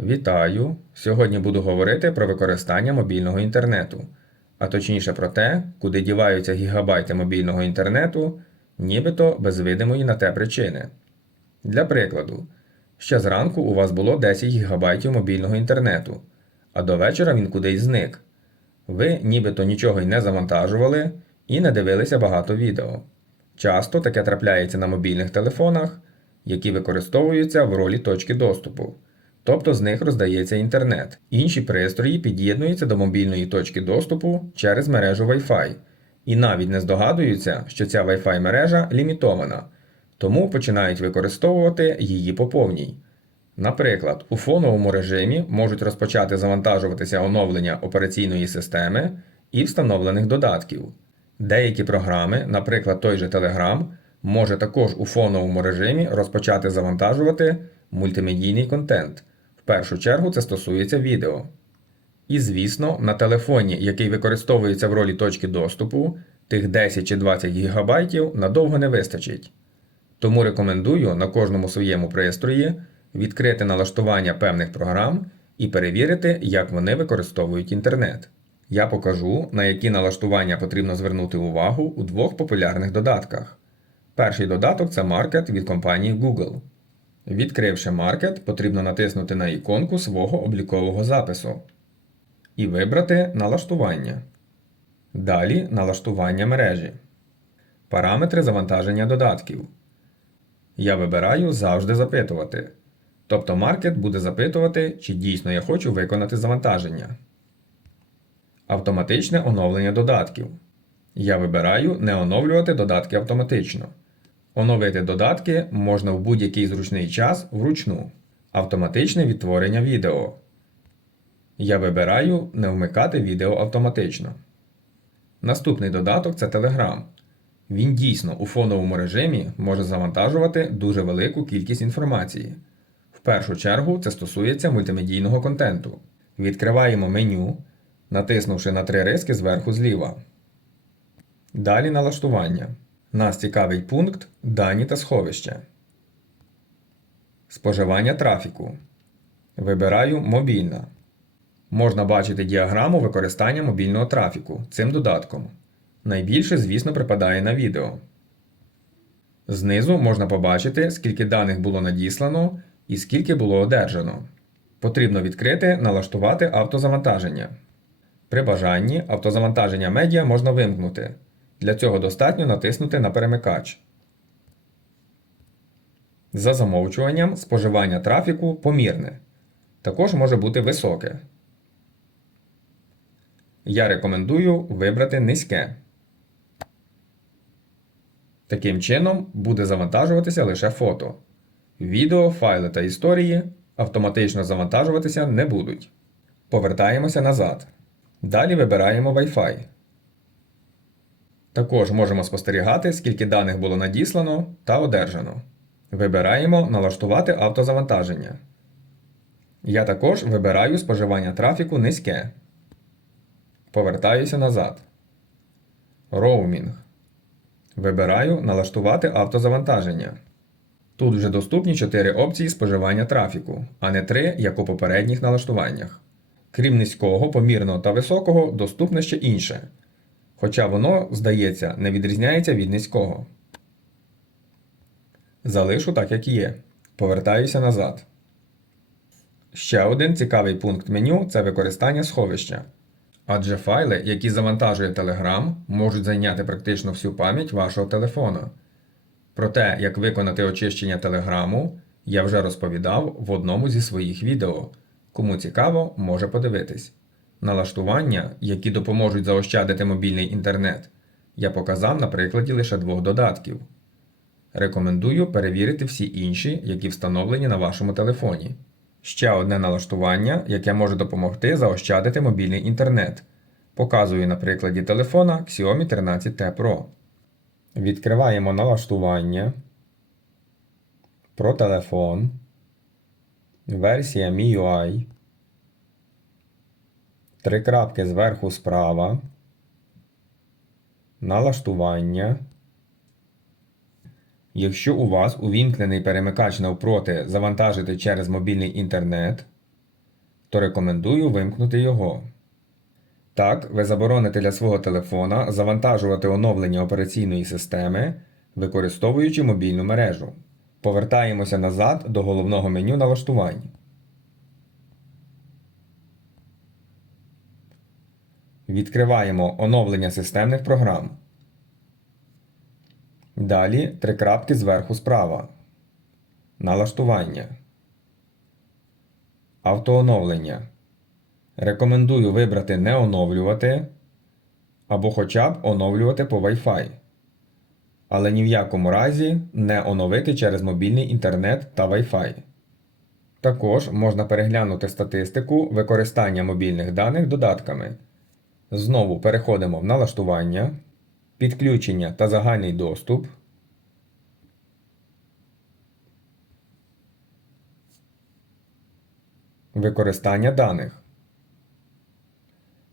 Вітаю! Сьогодні буду говорити про використання мобільного інтернету, а точніше про те, куди діваються гігабайти мобільного інтернету, нібито без видимої на те причини. Для прикладу, ще зранку у вас було 10 гігабайтів мобільного інтернету, а до вечора він кудись зник. Ви нібито нічого й не завантажували і не дивилися багато відео. Часто таке трапляється на мобільних телефонах, які використовуються в ролі точки доступу. Тобто з них роздається інтернет. Інші пристрої під'єднуються до мобільної точки доступу через мережу Wi-Fi і навіть не здогадуються, що ця Wi-Fi мережа лімітована, тому починають використовувати її по повній. Наприклад, у фоновому режимі можуть розпочати завантажуватися оновлення операційної системи і встановлених додатків. Деякі програми, наприклад, той же Telegram, може також у фоновому режимі розпочати завантажувати мультимедійний контент. Першу чергу це стосується відео. І, звісно, на телефоні, який використовується в ролі точки доступу, тих 10 чи 20 ГБ надовго не вистачить. Тому рекомендую на кожному своєму пристрої відкрити налаштування певних програм і перевірити, як вони використовують інтернет. Я покажу, на які налаштування потрібно звернути увагу у двох популярних додатках. Перший додаток це маркет від компанії Google. Відкривши маркет, потрібно натиснути на іконку свого облікового запису і вибрати налаштування. Далі налаштування мережі. Параметри завантаження додатків. Я вибираю завжди запитувати. Тобто маркет буде запитувати, чи дійсно я хочу виконати завантаження. Автоматичне оновлення додатків. Я вибираю не оновлювати додатки автоматично. Оновити додатки можна в будь-який зручний час вручну. Автоматичне відтворення відео. Я вибираю не вмикати відео автоматично. Наступний додаток це Telegram. Він дійсно у фоновому режимі може завантажувати дуже велику кількість інформації. В першу чергу це стосується мультимедійного контенту. Відкриваємо меню, натиснувши на три риски зверху зліва. Далі налаштування. Нас цікавить пункт Дані та сховище. Споживання трафіку. Вибираю мобільна. Можна бачити діаграму використання мобільного трафіку цим додатком. Найбільше, звісно, припадає на відео. Знизу можна побачити, скільки даних було надіслано і скільки було одержано. Потрібно відкрити Налаштувати автозавантаження. При бажанні автозавантаження медіа можна вимкнути. Для цього достатньо натиснути на перемикач. За замовчуванням споживання трафіку помірне. Також може бути високе. Я рекомендую вибрати низьке. Таким чином буде завантажуватися лише фото. Відео, файли та історії автоматично завантажуватися не будуть. Повертаємося назад. Далі вибираємо Wi-Fi. Також можемо спостерігати, скільки даних було надіслано та одержано. Вибираємо Налаштувати автозавантаження. Я також вибираю споживання трафіку низьке. Повертаюся назад. Роумінг. Вибираю Налаштувати автозавантаження. Тут вже доступні 4 опції споживання трафіку, а не 3, як у попередніх налаштуваннях. Крім низького, помірного та високого, доступне ще інше. Хоча воно, здається, не відрізняється від низького. Залишу так, як є. Повертаюся назад. Ще один цікавий пункт меню це використання сховища. Адже файли, які завантажує Telegram, можуть зайняти практично всю пам'ять вашого телефона. Про те, як виконати очищення Телеграму, я вже розповідав в одному зі своїх відео. Кому цікаво, може подивитись. Налаштування, які допоможуть заощадити мобільний інтернет, я показав на прикладі лише двох додатків. Рекомендую перевірити всі інші, які встановлені на вашому телефоні. Ще одне налаштування, яке може допомогти заощадити мобільний інтернет. Показую на прикладі телефона Xiaomi 13T Pro. Відкриваємо налаштування. Про телефон. Версія MIUI. Три крапки зверху справа. Налаштування. Якщо у вас увімкнений перемикач навпроти завантажити через мобільний інтернет, то рекомендую вимкнути його. Так, ви забороните для свого телефона завантажувати оновлення операційної системи, використовуючи мобільну мережу. Повертаємося назад до головного меню налаштувань. Відкриваємо оновлення системних програм. Далі три крапки зверху справа. Налаштування. Автооновлення. Рекомендую вибрати не оновлювати або хоча б оновлювати по Wi-Fi. Але ні в якому разі не оновити через мобільний інтернет та Wi-Fi. Також можна переглянути статистику використання мобільних даних додатками. Знову переходимо в налаштування, підключення та загальний доступ. Використання даних.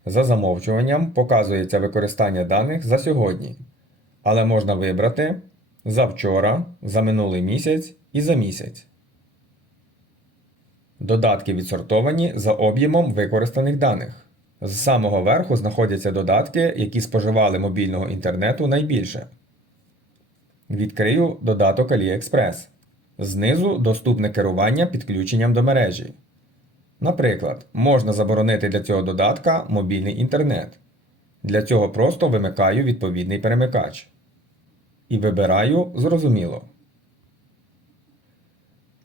За замовчуванням показується використання даних за сьогодні, але можна вибрати за вчора, за минулий місяць і за місяць. Додатки відсортовані за об'ємом використаних даних. З самого верху знаходяться додатки, які споживали мобільного інтернету найбільше. Відкрию додаток AliExpress. Знизу доступне керування підключенням до мережі. Наприклад, можна заборонити для цього додатка мобільний інтернет. Для цього просто вимикаю відповідний перемикач. І вибираю Зрозуміло.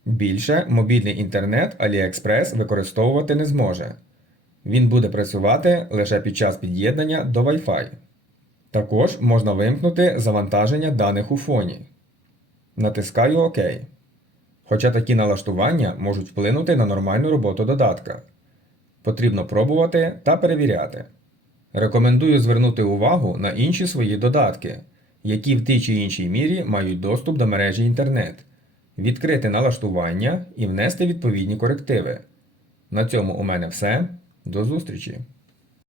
Більше мобільний інтернет AliExpress використовувати не зможе. Він буде працювати лише під час під'єднання до Wi-Fi. Також можна вимкнути завантаження даних у фоні. Натискаю ОК. Хоча такі налаштування можуть вплинути на нормальну роботу додатка. Потрібно пробувати та перевіряти. Рекомендую звернути увагу на інші свої додатки, які в тій чи іншій мірі мають доступ до мережі інтернет, відкрити налаштування і внести відповідні корективи. На цьому у мене все. До зустрічі!